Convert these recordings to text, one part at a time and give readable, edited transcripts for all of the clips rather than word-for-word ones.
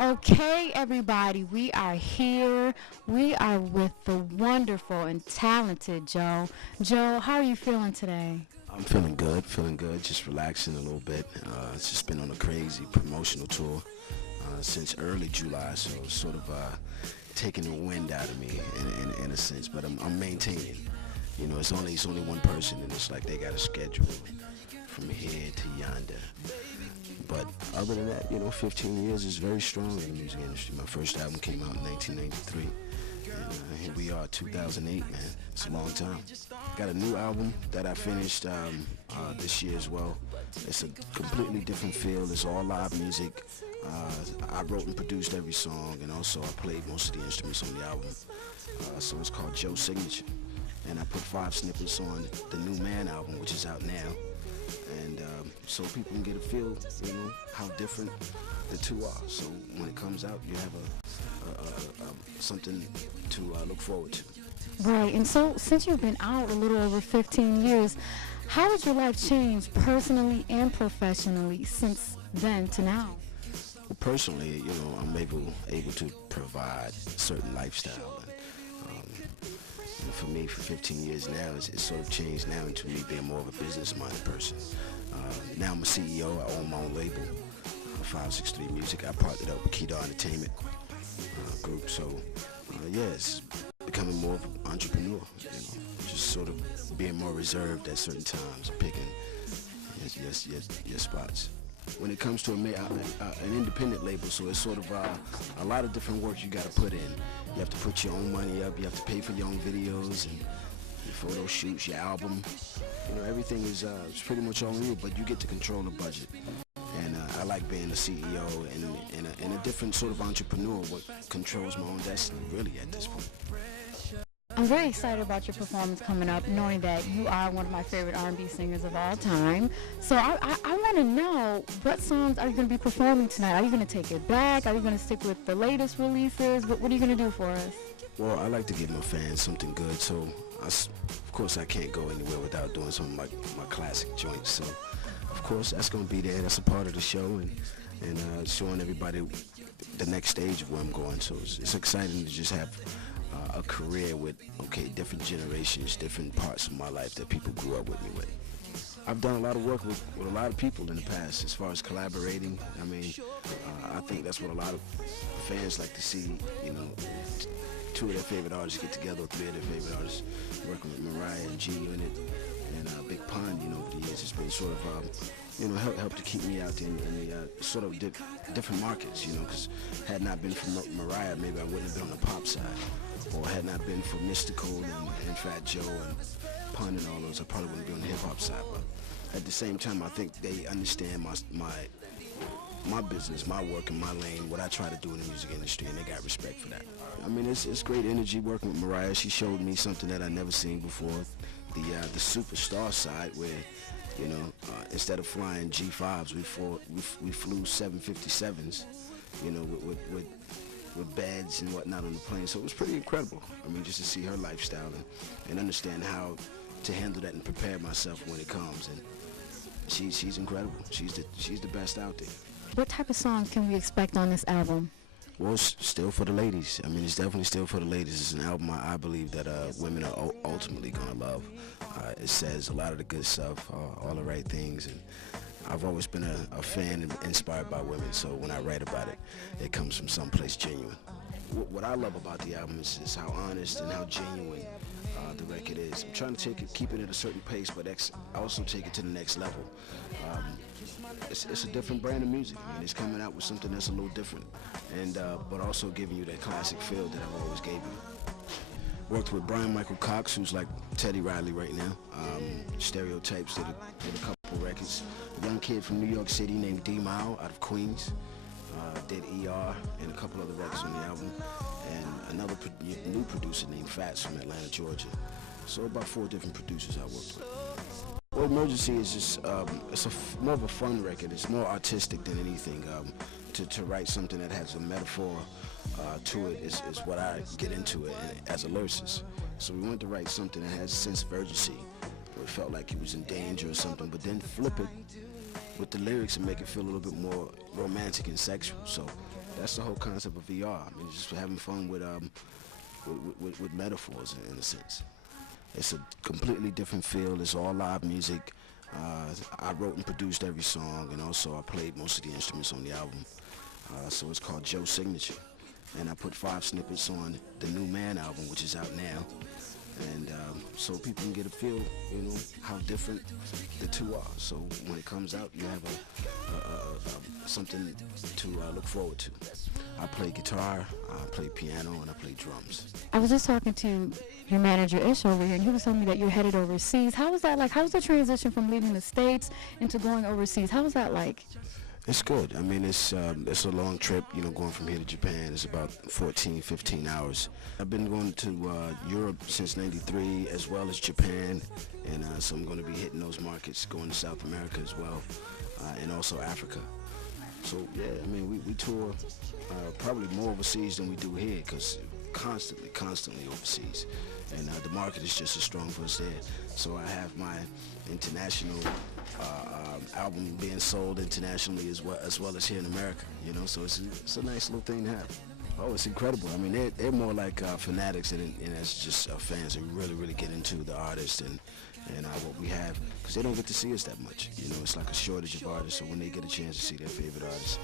Okay, everybody, we are here. We are with the wonderful and talented Joe. Joe, how are you feeling today? I'm feeling good, just relaxing a little bit. It's just been on a crazy promotional tour since early July, so it's sort of taking the wind out of me in a sense, but I'm maintaining. You know, it's only one person, and it's like they got a schedule from here to yonder. But other than that, 15 years is very strong in the music industry. My first album came out in 1993. And here we are, 2008, man. It's a long time. Got a new album that I finished this year as well. It's a completely different feel. It's all live music. I wrote and produced every song, and also I played most of the instruments on the album. So it's called Joe's Signature. And I put 5 snippets on the New Man album, which is out now. And so people can get a feel, how different the two are. So when it comes out, you have something to look forward to. Right, and so since you've been out a little over 15 years, how has your life changed personally and professionally since then to now? Well, personally, I'm able to provide a certain lifestyle. And for me, for 15 years now, it's sort of changed now into me being more of a business-minded person. Now I'm a CEO. I own my own label, 563 Music. I partnered up with Keto Entertainment group. So, it's becoming more of an entrepreneur. Just sort of being more reserved at certain times, picking your spots. When it comes to an independent label, so it's sort of a lot of different work you got to put in. You have to put your own money up. You have to pay for your own videos and your photo shoots, your album. Everything is pretty much on you, but you get to control the budget. And I like being a CEO and a different sort of entrepreneur, what controls my own destiny, really, at this point. I'm very excited about your performance coming up, knowing that you are one of my favorite R&B singers of all time. So I want to know, what songs are you going to be performing tonight? Are you going to take it back? Are you going to stick with the latest releases? What are you going to do for us? Well, I like to give my fans something good, so of course I can't go anywhere without doing some of my classic joints. So, of course, that's going to be there. That's a part of the show, and showing everybody the next stage of where I'm going. So it's exciting to just have a career with, different generations, different parts of my life that people grew up with me with. I've done a lot of work with a lot of people in the past as far as collaborating. I mean, I think that's what a lot of fans like to see, 2 of their favorite artists get together, or 3 of their favorite artists, working with Mariah and G Unit and Big Pun, over the years. It's been sort of, help to keep me out there in the sort of different markets, because had not been for Mariah, maybe I wouldn't have been on the pop side. Or had not been for Mystical and Fat Joe and Pun and all those, I probably wouldn't be on the hip-hop side. But at the same time, I think they understand my business, my work, and my lane, what I try to do in the music industry, and they got respect for that. I mean, it's great energy working with Mariah. She showed me something that I never seen before, the superstar side, where instead of flying G5s, we flew 757s, with beds and whatnot on the plane. So it was pretty incredible. I mean, just to see her lifestyle and understand how to handle that and prepare myself when it comes. And she's incredible. She's the best out there. What type of songs can we expect on this album? Well, it's still for the ladies. I mean, it's definitely still for the ladies. It's an album I believe that women are ultimately gonna love. It says a lot of the good stuff, all the right things, and I've always been a fan and inspired by women, so when I write about it, it comes from someplace genuine. What I love about the album is how honest and how genuine the record is. I'm trying to keep it at a certain pace, but I also take it to the next level. It's a different brand of music. I mean, it's coming out with something that's a little different, and but also giving you that classic feel that I've always gave you. Worked with Brian Michael Cox, who's like Teddy Riley right now. Stereotypes did a couple records. A young kid from New York City named D-Mile out of Queens did ER and a couple other records on the album. And another new producer named Fats from Atlanta, Georgia. So about 4 different producers I worked with. Well, Emergency is just, it's more of a fun record. It's more artistic than anything. To write something that has a metaphor to it is what I get into it as a lyricist. So we wanted to write something that has a sense of urgency, where it felt like he was in danger or something, but then flip it with the lyrics and make it feel a little bit more romantic and sexual. So that's the whole concept of VR. I mean, just having fun with metaphors in a sense. It's a completely different feel. It's all live music. I wrote and produced every song, and also I played most of the instruments on the album. So it's called Joe's Signature. And I put 5 snippets on the New Man album, which is out now. And so people can get a feel, you know, how different the two are. So when it comes out, you have something to look forward to. I play guitar, I play piano, and I play drums. I was just talking to your manager, Ish, over here, and he was telling me that you're headed overseas. How was that like? How was the transition from leaving the States into going overseas? How was that like? It's good. I mean, it's a long trip, you know, going from here to Japan. It's about 14, 15 hours. I've been going to Europe since '93 as well as Japan, and so I'm going to be hitting those markets, going to South America as well, and also Africa. So, yeah, I mean, we tour probably more overseas than we do here, because constantly overseas. And the market is just as strong for us there. So I have my international album being sold internationally as well as here in America, you know, so it's a nice little thing to have. Oh, it's incredible. I mean, they're more like fanatics and it's just fans who really get into the artist and what we have, because they don't get to see us that much. You know, it's like a shortage of artists, so when they get a chance to see their favorite artists,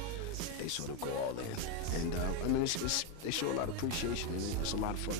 they sort of go all in. And I mean, they show a lot of appreciation, and it's a lot of fun.